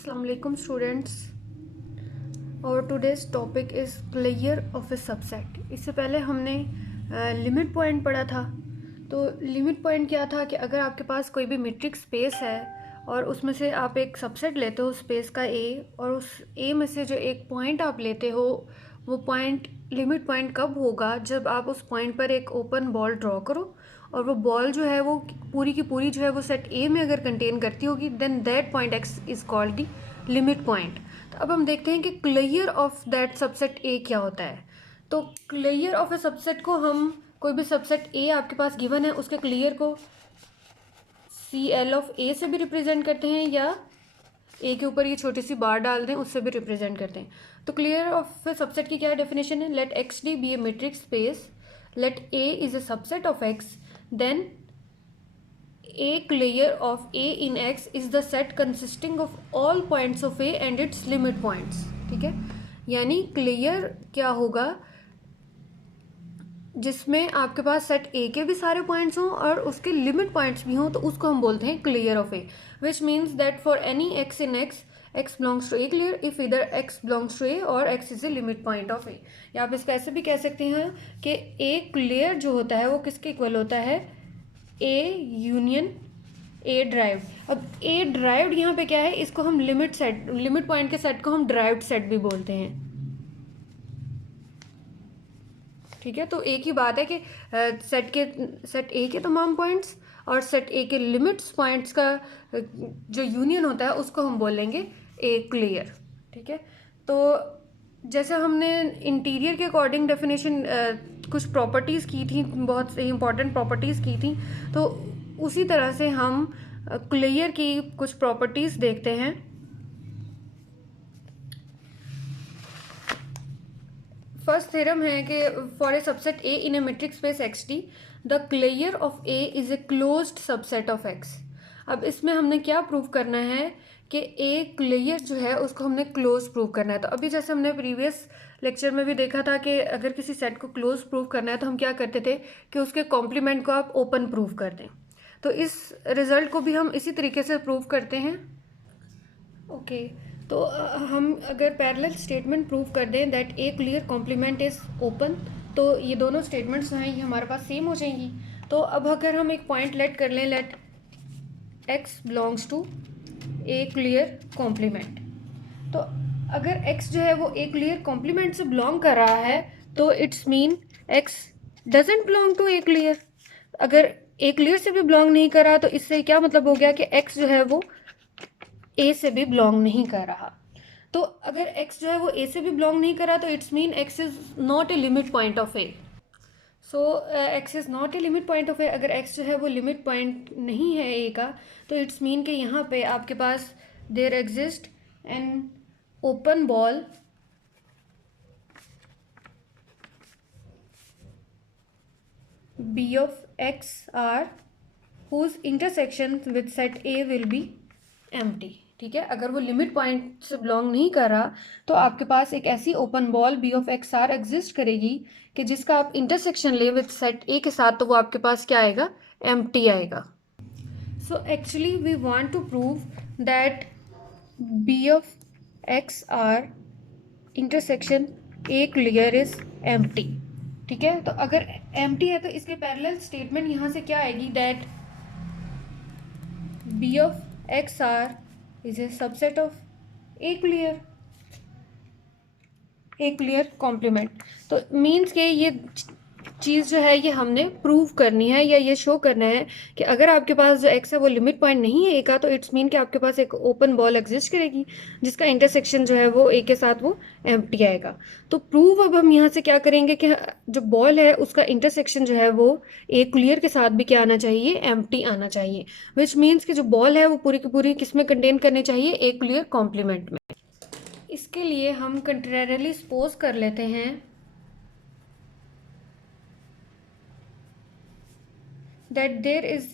Assalamu alaikum students. Our today's topic is clear of a subset. इससे पहले हमने limit point पढ़ा था। तो लिमिट पॉइंट क्या था कि अगर आपके पास कोई भी मीट्रिक स्पेस है और उसमें से आप एक सबसेट लेते हो स्पेस का ए, और उस ए में से जो एक पॉइंट आप लेते हो वो पॉइंट लिमिट पॉइंट कब होगा, जब आप उस पॉइंट पर एक ओपन बॉल ड्रॉ करो और वो बॉल जो है वो पूरी की पूरी जो है वो सेट ए में अगर कंटेन करती होगी, then that point X is called the limit point. तो अब हम देखते हैं कि clear of that subset A क्या होता है। तो क्लियर ऑफ ए सबसेट को हम कोई भी सबसेट ए आपके पास गिवन है उसके क्लियर को सी एल ऑफ ए से भी रिप्रेजेंट करते हैं, या ए के ऊपर ये छोटी सी बार डाल दें उससे भी रिप्रेजेंट करते हैं। तो क्लियर ऑफ ए सबसेट की क्या डेफिनेशन है? Let X D be a metric space, let A is a subset of X, then A clear of A in X is the set consisting of all points of A and its limit points। ठीक है, यानी clear क्या होगा? जिसमें आपके पास set ए के भी सारे पॉइंट्स हों और उसके लिमिट पॉइंट्स भी हों, तो उसको हम बोलते हैं clear of A, which means that for any x in x x belongs to A clear if इधर एक्स बिलोंग्स टू ए और x is a limit point of A. या आप इसको ऐसे भी कह सकते हैं कि ए क्लियर जो होता है वो किसके इक्वल होता है? A union A drive. अब ए ड्राइव्ड यहाँ पे क्या है? इसको हम लिमिट पॉइंट के सेट को हम ड्राइव्ड सेट भी बोलते हैं। ठीक है, तो एक ही बात है कि सेट ए के तमाम पॉइंट्स और सेट ए के लिमिट्स पॉइंट्स का जो यूनियन होता है उसको हम बोलेंगे ए क्लियर। ठीक है, तो जैसे हमने इंटीरियर के अकॉर्डिंग डेफिनेशन कुछ प्रॉपर्टीज़ की थी, बहुत इंपॉर्टेंट प्रॉपर्टीज़ की थी, तो उसी तरह से हम क्लियर की कुछ प्रॉपर्टीज़ देखते हैं। फर्स्ट थ्योरम है कि for a subset A in a metric space X D the clear of A is a closed subset of X. अब इसमें हमने क्या प्रूव करना है कि ए क्लियर जो है उसको हमने क्लोज प्रूव करना है। तो अभी जैसे हमने प्रीवियस लेक्चर में भी देखा था कि अगर किसी सेट को क्लोज प्रूव करना है तो हम क्या करते थे कि उसके कॉम्प्लीमेंट को आप ओपन प्रूव कर दें। तो इस रिज़ल्ट को भी हम इसी तरीके से प्रूव करते हैं। ओके, तो हम अगर पैरेलल स्टेटमेंट प्रूव कर दें that A clear complement is open, तो ये दोनों स्टेटमेंट्स हैं ये हमारे पास सेम हो जाएंगी। तो अब अगर हम एक पॉइंट लेट कर लें, let X belongs to A clear complement, तो अगर x जो है वो ए क्लियर कॉम्प्लीमेंट से बिलोंग कर रहा है तो it's mean x doesn't belong to A clear. अगर ए क्लियर से भी बिलोंग नहीं कर रहा तो इससे क्या मतलब हो गया कि x जो है वो ए से भी बिलोंग नहीं कर रहा। तो अगर x जो है वो ए से भी बिलोंग नहीं कर रहा तो it's mean x is not a limit point of A. So x is not a limit point of A. अगर x जो है वो लिमिट पॉइंट नहीं है ए का तो इट्स मीन कि यहाँ पे आपके पास there exist an open ball b of x r whose intersection with set a will be empty। ठीक है, अगर वो लिमिट पॉइंट से बिलोंग नहीं कर रहा तो आपके पास एक ऐसी open ball b of x r exist करेगी कि जिसका आप इंटरसेक्शन ले विद सेट a के साथ, तो वो आपके पास क्या आएगा? एम्प्टी आएगा। So actually we want to prove that b of x r intersection a clear is empty. ठीक है, तो अगर एम्प्टी है तो इसके पैरेलल स्टेटमेंट यहाँ से क्या आएगी? That b of x r is a subset of A clear complement. तो मीन्स के ये चीज़ जो है ये हमने प्रूव करनी है या ये शो करना है कि अगर आपके पास जो x है वो लिमिट पॉइंट नहीं है ए का, तो इट्स मीन कि आपके पास एक ओपन बॉल एग्जिस्ट करेगी जिसका इंटरसेक्शन जो है वो ए के साथ वो एम्प्टी आएगा। तो प्रूव अब हम यहाँ से क्या करेंगे कि जो बॉल है उसका इंटरसेक्शन जो है वो ए क्लियर के साथ भी क्या आना चाहिए? एम्प्टी आना चाहिए, विच मीन्स कि जो बॉल है वो पूरी की पूरी किस में कंटेन करनी चाहिए? ए क्लियर कॉम्प्लीमेंट में। इसके लिए हम कंट्रेरियली सपोज कर लेते हैं that there is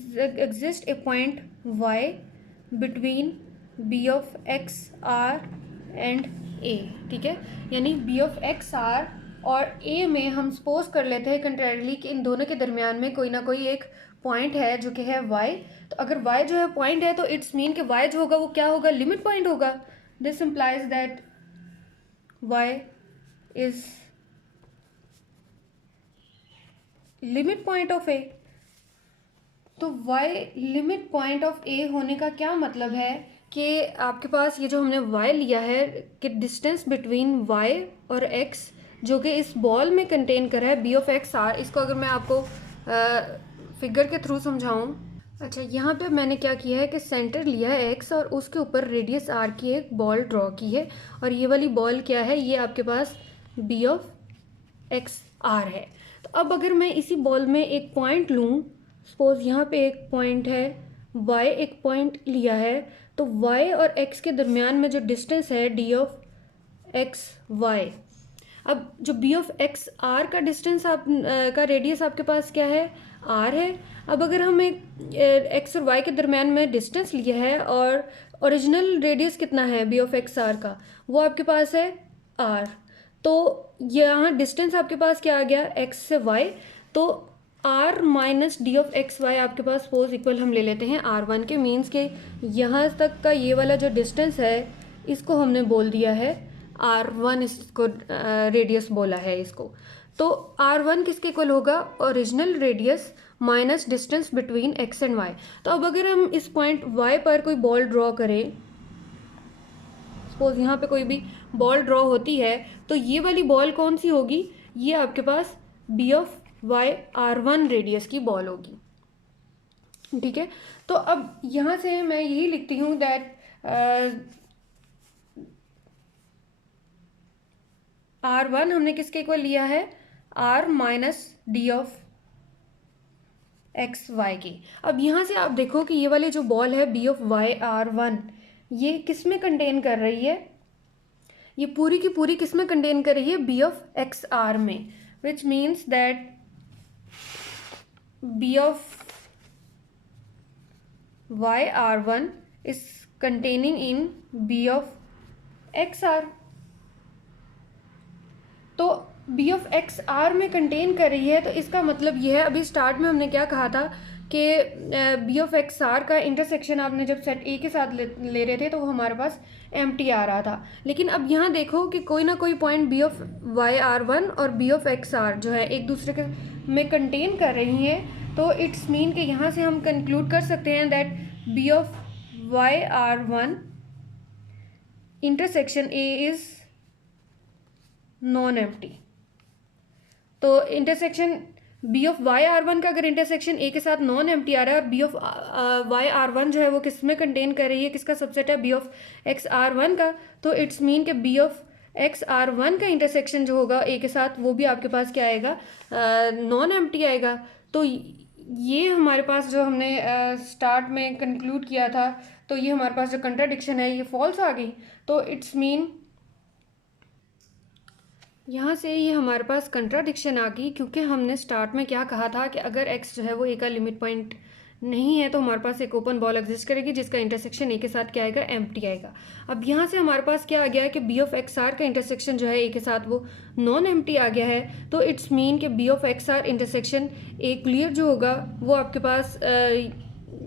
exist a point y between b of x r and a। ठीक है, यानी b of x r और a में हम सपोज कर लेते हैं कंट्रेरियली कि इन दोनों के दरमियान में कोई ना कोई एक पॉइंट है जो कि है y। तो तो अगर y जो है पॉइंट है तो इट्स मीन कि y जो होगा वो क्या होगा, लिमिट पॉइंट होगा. This implies that y is limit point of a. तो y limit point of a होने का क्या मतलब है कि आपके पास ये जो हमने y लिया है कि डिस्टेंस बिटवीन y और x जो कि इस बॉल में कंटेन करा है b ऑफ x r. इसको अगर मैं आपको फिगर के थ्रू समझाऊं. अच्छा, यहाँ पे मैंने क्या किया है कि सेंटर लिया है x और उसके ऊपर रेडियस r की एक बॉल ड्रॉ की है, और ये वाली बॉल क्या है, ये आपके पास b ऑफ x r है. तो अब अगर मैं इसी बॉल में एक पॉइंट लूँ, सपोज यहाँ पे एक पॉइंट है, y एक पॉइंट लिया है, तो y और x के दरमियान में जो डिस्टेंस है d ऑफ x y. अब जो b ऑफ x r का डिस्टेंस का रेडियस आपके पास क्या है, r है. अब अगर हम एक x और y के दरमियान में डिस्टेंस लिया है और ओरिजिनल रेडियस कितना है b ऑफ x r का, वो आपके पास है r. तो यहाँ डिस्टेंस आपके पास क्या आ गया, x से y. तो r minus D of X Y आपके पास सपोज इक्वल हम ले लेते हैं r1 के. मीन्स के यहाँ तक का ये वाला जो डिस्टेंस है इसको हमने बोल दिया है r1, इसको रेडियस बोला है इसको. तो r1 किसके इक्वल होगा, original radius minus distance between x and y. तो अब अगर हम इस पॉइंट y पर कोई बॉल ड्रॉ करें, सपोज यहाँ पे कोई भी बॉल ड्रॉ होती है, तो ये वाली बॉल कौन सी होगी, ये आपके पास b of y r1 radius की बॉल होगी. ठीक है. तो अब यहाँ से मैं यही लिखती हूँ दैट r1 हमने किसके इक्वल लिया है, r minus D of X Y की. अब यहाँ से आप देखो कि ये वाली जो बॉल है b ऑफ y r1, ये किस में कंटेन कर रही है, ये पूरी की पूरी किस में कंटेन कर रही है, b ऑफ एक्स r में. विच means that b of y r1 is containing in b of x r. तो b ऑफ एक्स आर में कंटेन कर रही है, तो इसका मतलब ये है, अभी स्टार्ट में हमने क्या कहा था कि b ऑफ एक्स आर का इंटरसेक्शन आपने जब सेट ए के साथ ले रहे थे तो वो हमारे पास एम्प्टी आ रहा था. लेकिन अब यहाँ देखो कि कोई ना कोई point b of Y R one और b ऑफ एक्स आर जो है एक दूसरे के में कंटेन कर रही हैं. तो इट्स मीन कि यहाँ से हम कंक्लूड कर सकते हैं that b of Y R one intersection A is non empty. तो intersection b of Y R one का अगर इंटरसेक्शन a के साथ नॉन एम्प्टी आ रहा है और b of Y R one जो है वो किस में कंटेन कर रही है, किसका सबसेट है, b of X R one का. तो इट्स मीन कि b of X R one का इंटरसेक्शन जो होगा a के साथ वो भी आपके पास क्या आएगा, नॉन एम्प्टी आएगा. तो ये हमारे पास जो हमने स्टार्ट में कंक्लूड किया था, तो ये हमारे पास जो कंट्राडिक्शन है ये फॉल्स आ गई. तो इट्स मीन यहाँ से ये हमारे पास कंट्राडिक्शन आ गई, क्योंकि हमने स्टार्ट में क्या कहा था कि अगर x जो है वो a का लिमिट पॉइंट नहीं है तो हमारे पास एक ओपन बॉल एग्जिस्ट करेगी जिसका इंटरसेक्शन a के साथ क्या आएगा, एम्प्टी आएगा. अब यहाँ से हमारे पास क्या आ गया है कि b ऑफ एक्स आर का इंटरसेक्शन जो है a के साथ वो नॉन एम्प्टी आ गया है. तो इट्स मीन कि b of X R intersection a clear जो होगा वो आपके पास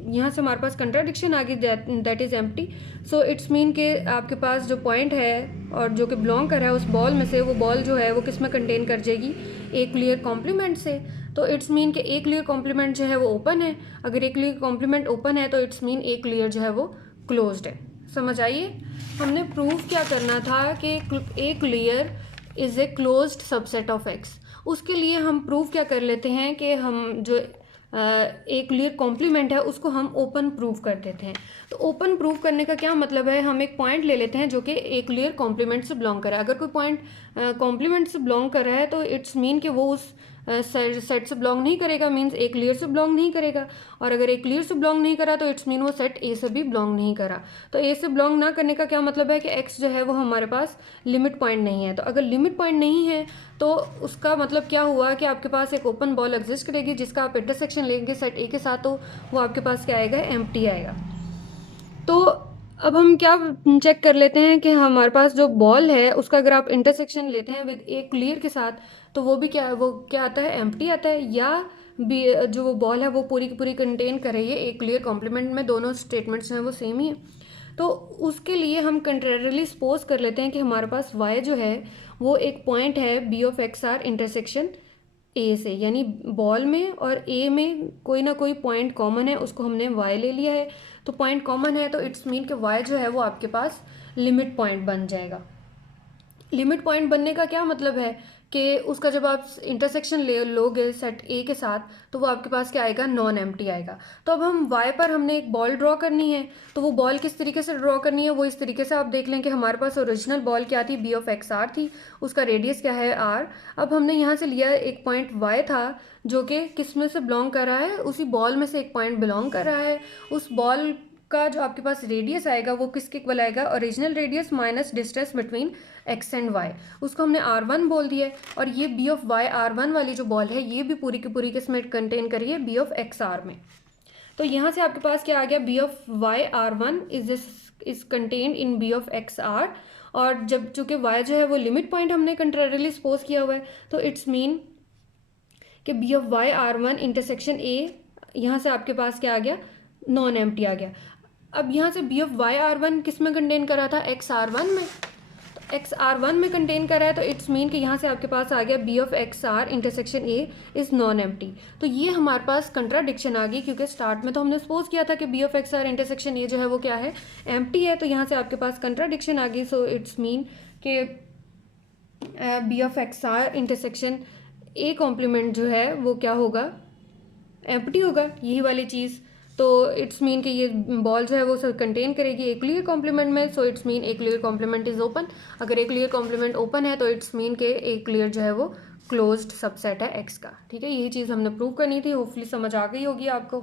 यहाँ से हमारे पास कंट्राडिक्शन आ गई, that is empty. So it's mean के आपके पास जो पॉइंट है और जो कि बिलोंग कर रहा है उस बॉल में से, वो बॉल जो है वो किस में कंटेन कर जाएगी, ए क्लियर कॉम्प्लीमेंट से. तो इट्स मीन कि ए क्लियर कॉम्प्लीमेंट जो है वो ओपन है. अगर ए क्लियर कॉम्प्लीमेंट ओपन है तो इट्स मीन ए क्लियर जो है वो क्लोज्ड है. समझ आइए, हमने प्रूव क्या करना था कि A clear is a closed subset of X. उसके लिए हम प्रूव क्या कर लेते हैं कि हम जो एक क्लियर कॉम्प्लीमेंट है उसको हम ओपन प्रूव कर देते हैं. तो ओपन प्रूव करने का क्या मतलब है, हम एक पॉइंट ले लेते हैं जो कि एक क्लियर कॉम्प्लीमेंट से बिलोंग कर रहा है. अगर कोई पॉइंट कॉम्प्लीमेंट से बिलोंग कर रहा है तो इट्स मीन कि वो उस सेट से बिलोंग नहीं करेगा, मीन्स एक क्लियर से बिलोंग नहीं करेगा. और अगर एक क्लियर से बिलोंग नहीं करा तो इट्स मीन वो सेट ए से भी बिलोंग नहीं करा. तो ए से बिलोंग ना करने का क्या मतलब है कि एक्स जो है वो हमारे पास लिमिट पॉइंट नहीं है. तो अगर लिमिट पॉइंट नहीं है तो उसका मतलब क्या हुआ कि आपके पास एक ओपन बॉल एग्जिस्ट करेगी जिसका आप इंटरसेक्शन लेंगे सेट ए के साथ, तो वो आपके पास क्या आएगा, एम्प्टी आएगा. तो अब हम क्या चेक कर लेते हैं कि हमारे पास जो बॉल है उसका अगर आप इंटरसेक्शन लेते हैं विद ए क्लियर के साथ तो वो भी क्या आता है, एम्प्टी आता है. या बी जो वो बॉल है वो पूरी की पूरी कंटेन कर रही है ए क्लियर कॉम्प्लीमेंट में, दोनों स्टेटमेंट्स हैं वो सेम ही है। तो उसके लिए हम कंट्रेरियली सपोज कर लेते हैं कि हमारे पास y जो है वो एक पॉइंट है B of X R intersection A से, यानी बॉल में और ए में कोई ना कोई पॉइंट कॉमन है, उसको हमने y ले लिया है। तो पॉइंट कॉमन है तो इट्स मीन कि y जो है वो आपके पास लिमिट पॉइंट बन जाएगा। लिमिट पॉइंट बनने का क्या मतलब है कि उसका जब आप इंटरसेक्शन ले लोगे सेट ए के साथ तो वो आपके पास क्या आएगा, नॉन एम्प्टी आएगा। तो अब हम y पर हमने एक बॉल ड्रॉ करनी है, तो वो बॉल किस तरीके से ड्रॉ करनी है, वो इस तरीके से आप देख लें कि हमारे पास ओरिजिनल बॉल क्या थी, बी ऑफ एक्स आर थी, उसका रेडियस क्या है r। अब हमने यहाँ से लिया एक पॉइंट y था जो कि किस में से बिलोंग कर रहा है, उसी बॉल में से एक पॉइंट बिलोंग कर रहा है। उस बॉल का जो आपके पास रेडियस आएगा वो किसके इक्वल आएगा, original radius minus distance between X and Y, उसको हमने r1 बोल दिया है। और ये बी ऑफ वाई r1 वाली जो बॉल है ये भी पूरी की पूरी किस में कंटेन करी है, बी ऑफ एक्स आर में। तो यहाँ से आपके पास क्या आ गया, B of Y r1 is contained in B of X R. और जब चूंकि y जो है वो लिमिट पॉइंट हमने कंट्रेरियली सपोज किया हुआ है तो इट्स मीन कि B of Y r1 intersection A, यहाँ से आपके पास क्या आ गया, नॉन एम्प्टी आ गया। अब यहाँ से बी ऑफ वाई r1 किस में कंटेन करा था, एक्स r1 में, तो एक्स r1 में कंटेन करा है तो इट्स मीन कि यहाँ से आपके पास आ गया B of X R intersection A is non empty. तो ये हमारे पास कंट्राडिक्शन आ गई, क्योंकि स्टार्ट में तो हमने सपोज किया था कि B of X R intersection A जो है वो क्या है, एम्प्टी है। तो यहाँ से आपके पास कंट्राडिक्शन आ गई। सो इट्स मीन कि B of X R intersection A complement जो है वो क्या होगा, एम्प्टी होगा, यही वाली चीज़। तो इट्स मीन कि ये बॉल जो है वो सब कंटेन करेगी ए क्लियर कॉम्प्लीमेंट में। So it's mean A clear complement is open. अगर ए क्लियर कॉम्प्लीमेंट ओपन है तो इट्स मीन के ए क्लियर जो है वो क्लोज्ड सबसेट है एक्स का। ठीक है, यही चीज़ हमने प्रूव करनी थी। होपफुली समझ आ गई होगी आपको।